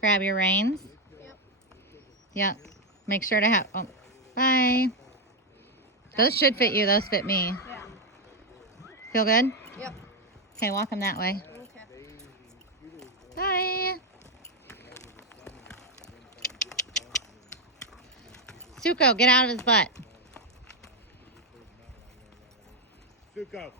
Grab your reins. Yep. Yep. Make sure to have, oh, bye. Those should fit you. Those fit me. Yeah. Feel good? Yep. Okay, walk them that way. Okay. Bye. Suko, get out of his butt. Suko.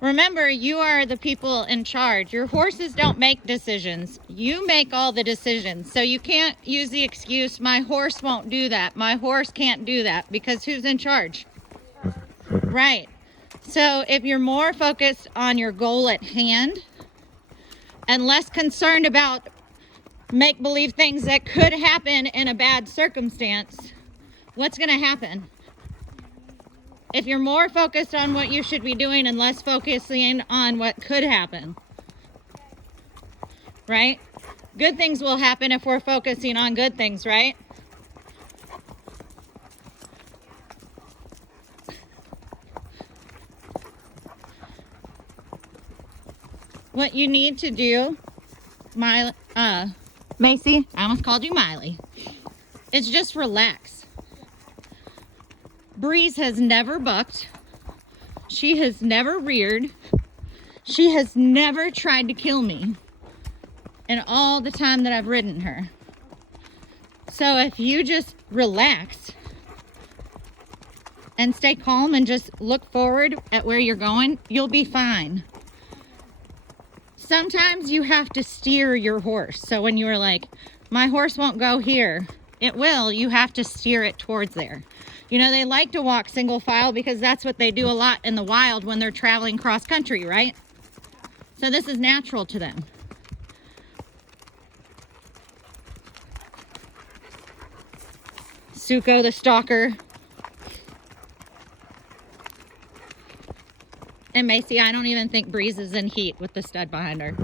Remember, you are the people in charge. Your horses don't make decisions. You make all the decisions. So you can't use the excuse, my horse won't do that. My horse can't do that, because who's in charge? Right. So if you're more focused on your goal at hand and less concerned about make-believe things that could happen in a bad circumstance, what's going to happen? If you're more focused on what you should be doing and less focusing on what could happen, right? Good things will happen if we're focusing on good things, right? What you need to do, Macy, I almost called you Miley, is just relax. Breeze has never bucked. She has never reared. She has never tried to kill me in all the time that I've ridden her. So if you just relax and stay calm and just look forward at where you're going, you'll be fine. Sometimes you have to steer your horse. So when you are like, my horse won't go here, it will. You have to steer it towards there. You know, they like to walk single file because that's what they do a lot in the wild when they're traveling cross country, right? So this is natural to them. Suko the stalker. And Macy, I don't even think Breeze is in heat with the stud behind her.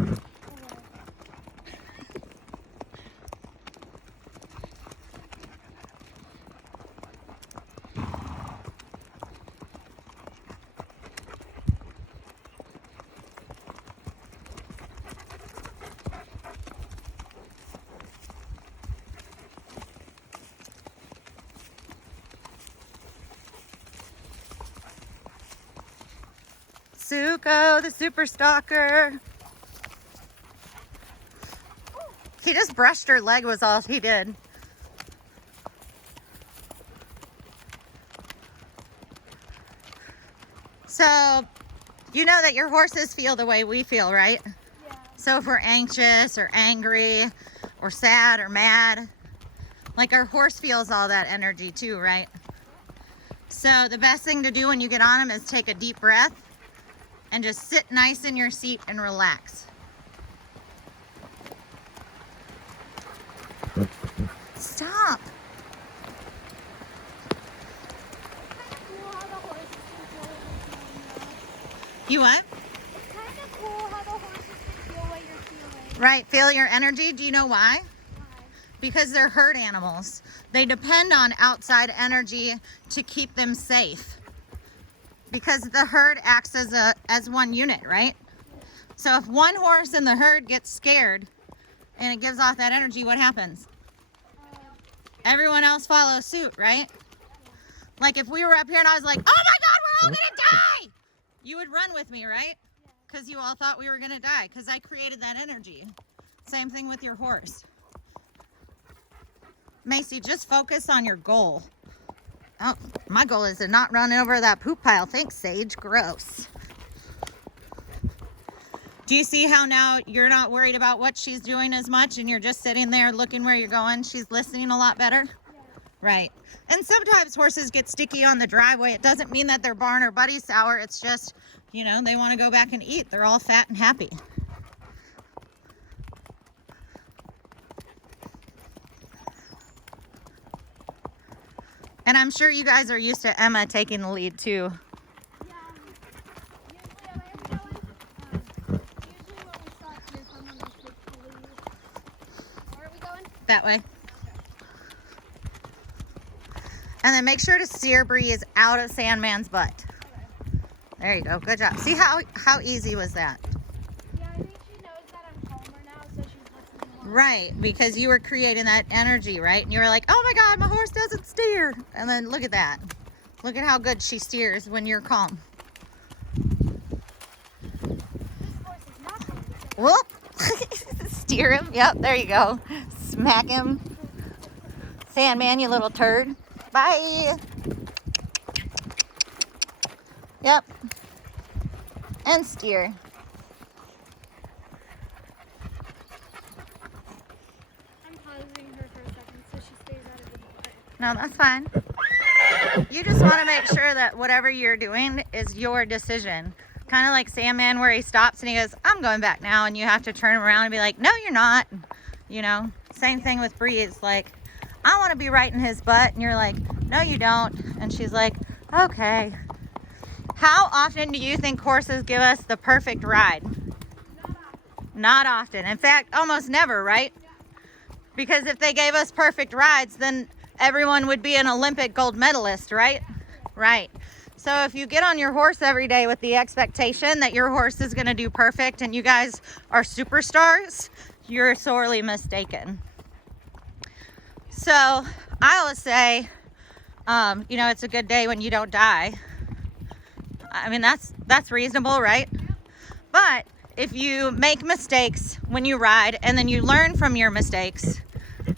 Suko, the super stalker. He just brushed her leg was all he did. So, you know that your horses feel the way we feel, right? Yeah. So if we're anxious or angry or sad or mad, like our horse feels all that energy too, right? So the best thing to do when you get on them is take a deep breath and just sit nice in your seat and relax. Stop. Cool how the horses can feel what you're feeling, You what? though. It's kind of cool how the horses can feel what you're feeling. Right, feel your energy. Do you know why? Why? Because they're herd animals. They depend on outside energy to keep them safe. Because the herd acts as one unit, right? So if one horse in the herd gets scared and it gives off that energy, what happens? Everyone else follows suit, right? Like if we were up here and I was like, oh my God, we're all gonna die! You would run with me, right? Because you all thought we were gonna die, because I created that energy. Same thing with your horse. Macy, just focus on your goal. Oh, my goal is to not run over that poop pile. Thanks, Sage. Gross. Do you see how now you're not worried about what she's doing as much and you're just sitting there looking where you're going? She's listening a lot better? Yeah. Right. And sometimes horses get sticky on the driveway. It doesn't mean that they're barn or buddy sour. It's just, you know, they want to go back and eat. They're all fat and happy. And I'm sure you guys are used to Emma taking the lead too. Yeah. Usually when we stop here, someone is that way. And then make sure to steer Breeze out of Sandman's butt. There you go. Good job. See how easy was that? Yeah, I think she knows that I'm calmer now, so she's listening more. Right, because you were creating that energy, right? And you were like, oh my God, my horse doesn't steer. And then look at that. Look at how good she steers when you're calm. This horse is not going to steer. Whoop. Steer him. Yep, there you go. Smack him. Sandman, you little turd. Bye. Yep. And steer. I'm pausing her for a second so she stays out of the butt. No, that's fine. You just want to make sure that whatever you're doing is your decision. Kind of like Sandman where he stops and he goes, I'm going back now. And you have to turn around and be like, no, you're not. You know, same thing with Breeze. Like, I want to be right in his butt. And you're like, no, you don't. And she's like, okay. How often do you think horses give us the perfect ride? Not often. In fact, almost never, right? Because if they gave us perfect rides, then everyone would be an Olympic gold medalist, right? Right. So if you get on your horse every day with the expectation that your horse is going to do perfect and you guys are superstars, you're sorely mistaken. So I always say, you know, it's a good day when you don't die. I mean, that's reasonable, right? But if you make mistakes when you ride and then you learn from your mistakes,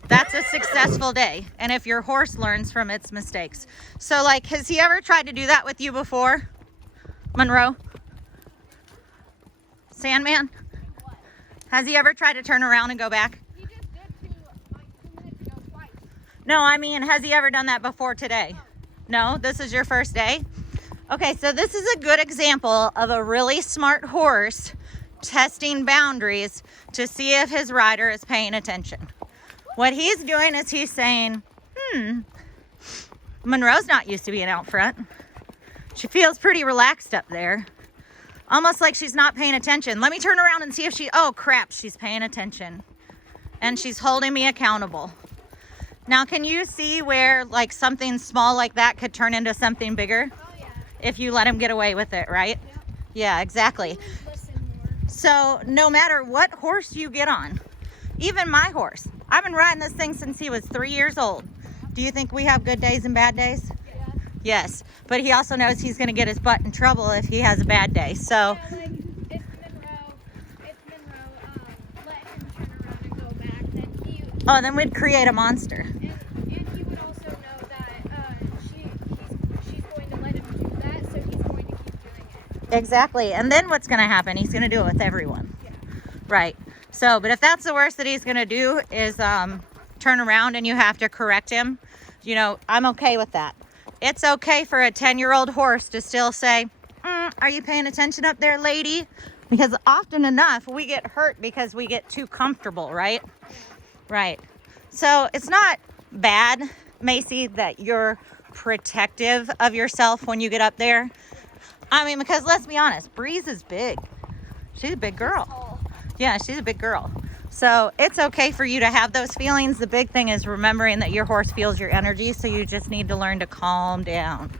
that's a successful day. And if your horse learns from its mistakes. So like, has he ever tried to do that with you before? Monroe? Sandman? What? Has he ever tried to turn around and go back? He just did like 2 minutes ago twice. No, I mean, has he ever done that before today? No, this is your first day? Okay, so this is a good example of a really smart horse testing boundaries to see if his rider is paying attention. What he's doing is he's saying, Monroe's not used to being out front. She feels pretty relaxed up there. Almost like she's not paying attention. Let me turn around and see if oh crap, she's paying attention. And she's holding me accountable. Now, can you see where like something small like that could turn into something bigger? Oh, yeah. If you let him get away with it, right? Yeah, exactly. Listen more. So no matter what horse you get on, even my horse, I've been riding this thing since he was 3 years old. Do you think we have good days and bad days? Yeah. Yes, but he also knows he's going to get his butt in trouble if he has a bad day. So, Yeah, like if Monroe let him turn around and go back, then then we'd create a monster. and he would also know that she's going to let him do that, so he's going to keep doing it. Exactly. And then what's going to happen? He's going to do it with everyone. Yeah. Right. So, but if that's the worst that he's going to do is turn around and you have to correct him, you know, I'm okay with that. It's okay for a 10-year-old horse to still say, are you paying attention up there, lady? Because often enough, we get hurt because we get too comfortable, right? Right. So it's not bad, Macy, that you're protective of yourself when you get up there. I mean, because let's be honest, Breeze is big. She's a big girl. Oh. Yeah, she's a big girl. So it's okay for you to have those feelings. The big thing is remembering that your horse feels your energy, so you just need to learn to calm down.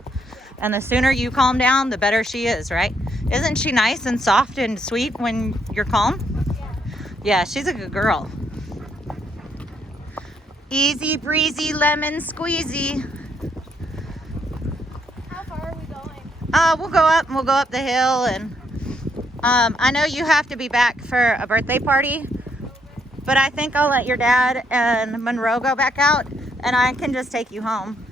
And the sooner you calm down, the better she is, right? Isn't she nice and soft and sweet when you're calm? Yeah. Yeah, she's a good girl. Easy breezy lemon squeezy. How far are we going? We'll go up and we'll go up the hill, and I know you have to be back for a birthday party, but I think I'll let your dad and Monroe go back out and I can just take you home.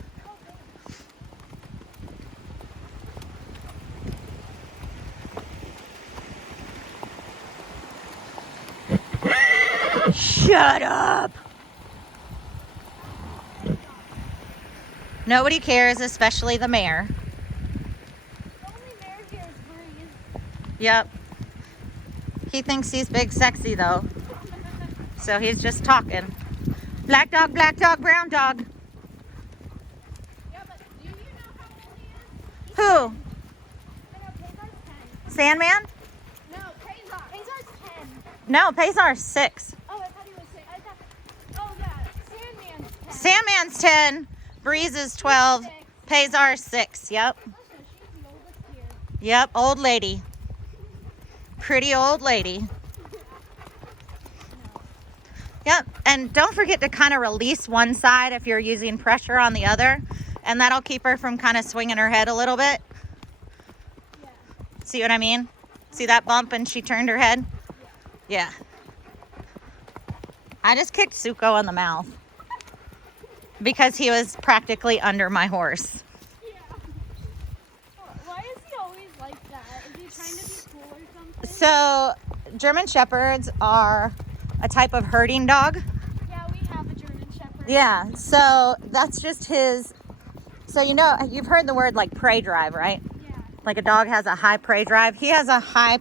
Shut up! Nobody cares, especially the mayor. The only mare here is Breeze. Yep. He thinks he's big sexy though. So he's just talking. Black dog, brown dog. Yeah, but do you know how old he is? Who? I know, Pezar's 10. Sandman? No, Pezar's 10. No, Pezar's 6. Oh, I thought he was 6. I thought, oh, yeah. Sandman's 10, Breeze is 12, Pazar's 6. Yep. Also, she's the oldest here. Yep, old lady. Pretty old lady. Yep, and don't forget to kind of release one side if you're using pressure on the other, and that'll keep her from kind of swinging her head a little bit. Yeah. See what I mean? See that bump and she turned her head? Yeah. I just kicked Suko in the mouth because he was practically under my horse. Yeah. Why is he always like that? Is he trying to be cool or something? So, German Shepherds are a type of herding dog. Yeah, we have a German Shepherd. Yeah, so that's just his. So, you know, you've heard the word like prey drive, right? Yeah. Like a dog has a high prey drive. He has a high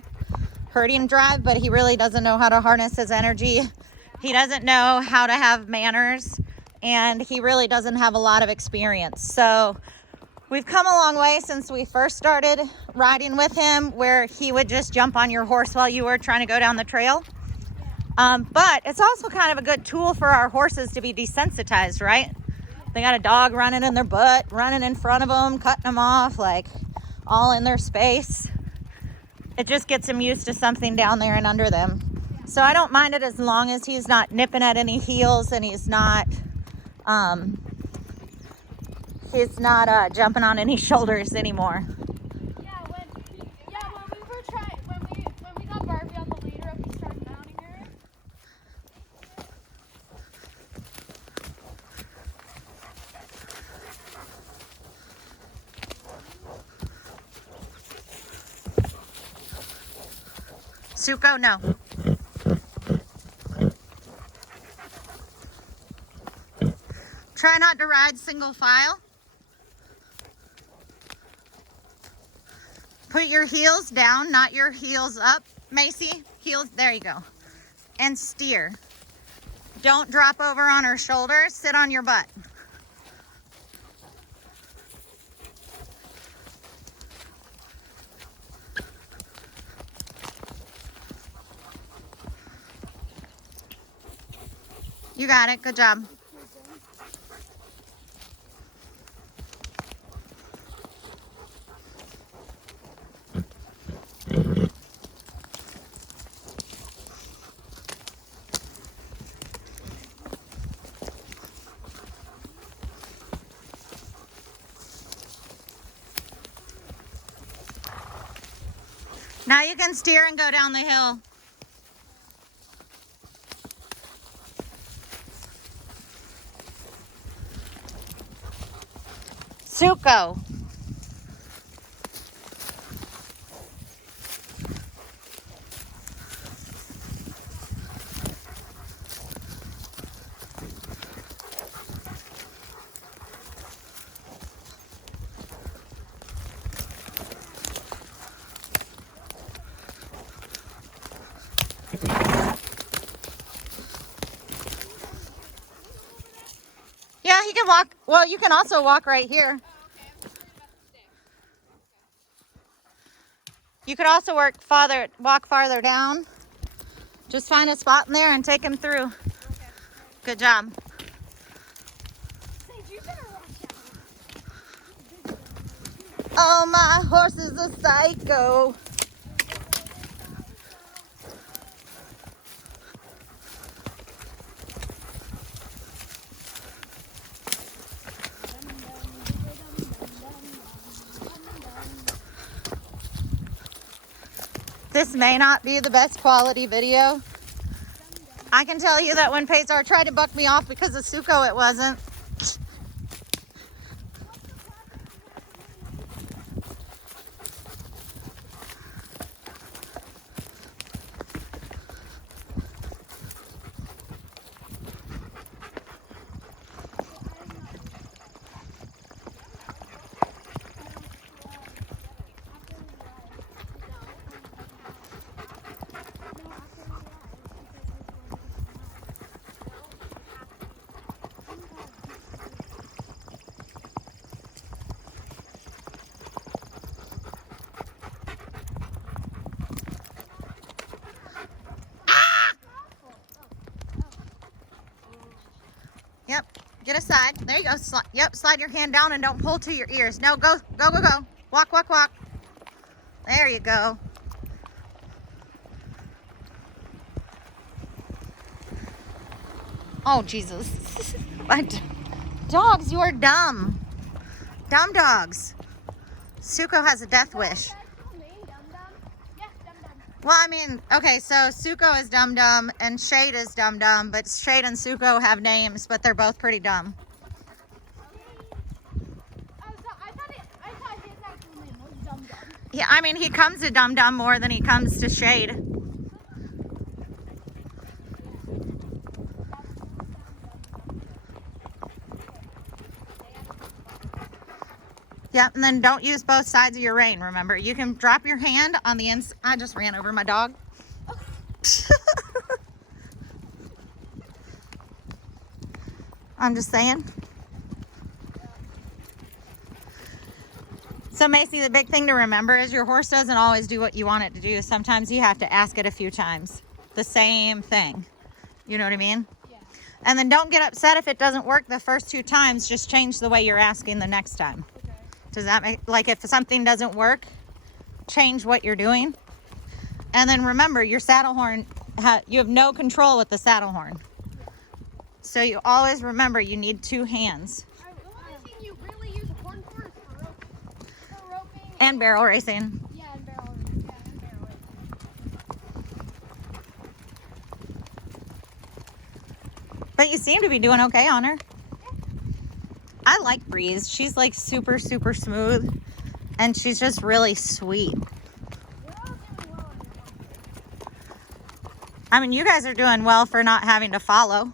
herding drive, but he really doesn't know how to harness his energy. He doesn't know how to have manners, and he really doesn't have a lot of experience. So we've come a long way since we first started riding with him, where he would just jump on your horse while you were trying to go down the trail. But it's also kind of a good tool for our horses to be desensitized, right? They got a dog running in their butt, running in front of them, cutting them off, like all in their space. It just gets them used to something down there and under them. So I don't mind it as long as he's not nipping at any heels and he's not jumping on any shoulders anymore. When we got Barbie on the leader up, he started mounting her. Suko, no. Try not to ride single file. Put your heels down, not your heels up. Macy, heels, there you go. And steer. Don't drop over on her shoulders, sit on your butt. You got it, good job. Now you can steer and go down the hill. Suko. Yeah, he can walk. Well, you can also walk right here. You could also walk farther down. Just find a spot in there and take him through. Good job. Oh, my horse is a psycho. This may not be the best quality video. I can tell you that when Pazar tried to buck me off because of Suko, it wasn't. Get aside. There you go. Yep, slide your hand down and don't pull to your ears. No, go, go, go, go. Walk, walk, walk. There you go. Oh, Jesus. What? Dogs, you're dumb. Dumb dogs. Suko has a death wish. Well, I mean, okay, so Suko is Dum Dum and Shade is Dum Dum, but Shade and Suko have names, but they're both pretty dumb. I thought his actual name was Dum Dum. Yeah, I mean, he comes to Dum Dum more than he comes to Shade. Yep, and then don't use both sides of your rein, remember. You can drop your hand on the inside. I just ran over my dog. I'm just saying. So Macy, the big thing to remember is your horse doesn't always do what you want it to do. Sometimes you have to ask it a few times. The same thing. You know what I mean? Yeah. And then don't get upset if it doesn't work the first 2 times. Just change the way you're asking the next time. Okay. Does that make, like if something doesn't work, change what you're doing. And then remember, your saddle horn, you have no control with the saddle horn. So you always remember you need 2 hands. The only thing you really use a horn for is for roping. For roping. And barrel racing. Yeah, and barrel. Yeah, and barrel. But you seem to be doing okay on her. I like Breeze. She's like super, super smooth. And she's just really sweet. We're all doing well on your horn. I mean, you guys are doing well for not having to follow.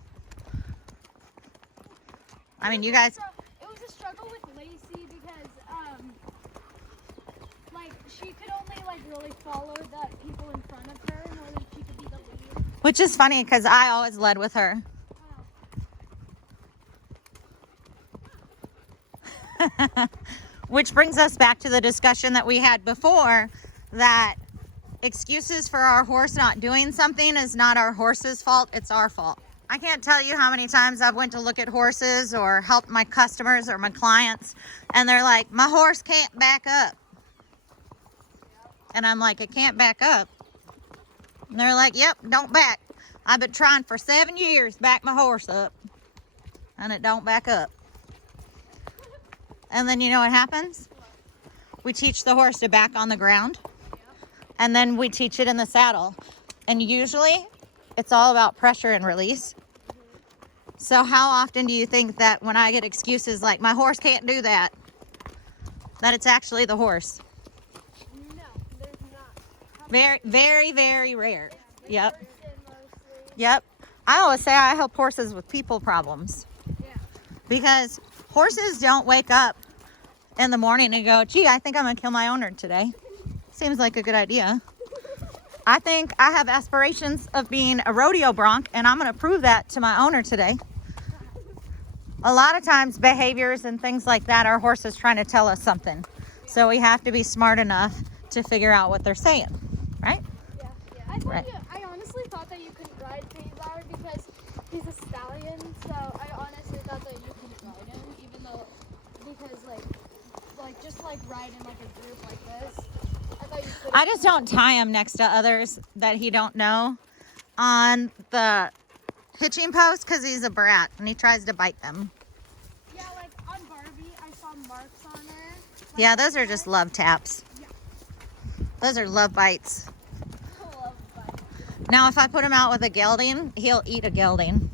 I mean, you guys... It was a struggle with Lacey because, like, she could only, like, really follow the people in front of her more than she could be the lead. Which is funny because I always led with her. Which brings us back to the discussion that we had before, that excuses for our horse not doing something is not our horse's fault, it's our fault. I can't tell you how many times I've went to look at horses or help my customers or my clients, and they're like, my horse can't back up. And I'm like, it can't back up. And they're like, yep, don't back. I've been trying for 7 years to back my horse up, and it don't back up. And then you know what happens? We teach the horse to back on the ground, and then we teach it in the saddle. And usually it's all about pressure and release. So how often do you think that when I get excuses like my horse can't do that, that it's actually the horse? No, there's not. Very, very, very rare. Yep. Mostly. Yep. I always say I help horses with people problems. Yeah. Because horses don't wake up in the morning and go, gee, I think I'm going to kill my owner today. Seems like a good idea. I think I have aspirations of being a rodeo bronc, and I'm going to prove that to my owner today. A lot of times behaviors and things like that, our horse is trying to tell us something. So we have to be smart enough to figure out what they're saying, right? Yeah. I honestly thought that you couldn't ride Taylor because he's a stallion. So I honestly thought that you couldn't ride him, even though because just like riding like a group like this. I thought you could. I just don't tie him next to others that he don't know on the hitching post because he's a brat and he tries to bite them. Yeah, like on Barbie, I saw marks on her. Yeah, those are just love taps. Those are love bites. Now, if I put him out with a gelding, he'll eat a gelding.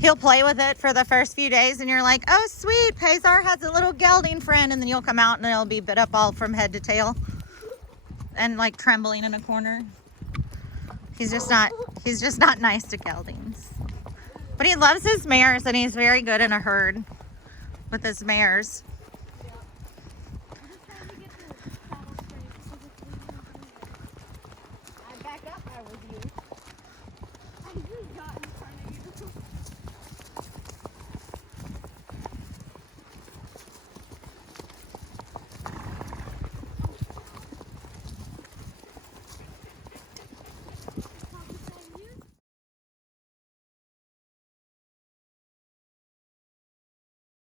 He'll play with it for the first few days, and you're like, oh, sweet, Pazar has a little gelding friend, and then you'll come out, and it'll be bit up all from head to tail and, like, trembling in a corner. He's just not nice to geldings. But he loves his mares, and he's very good in a herd with his mares.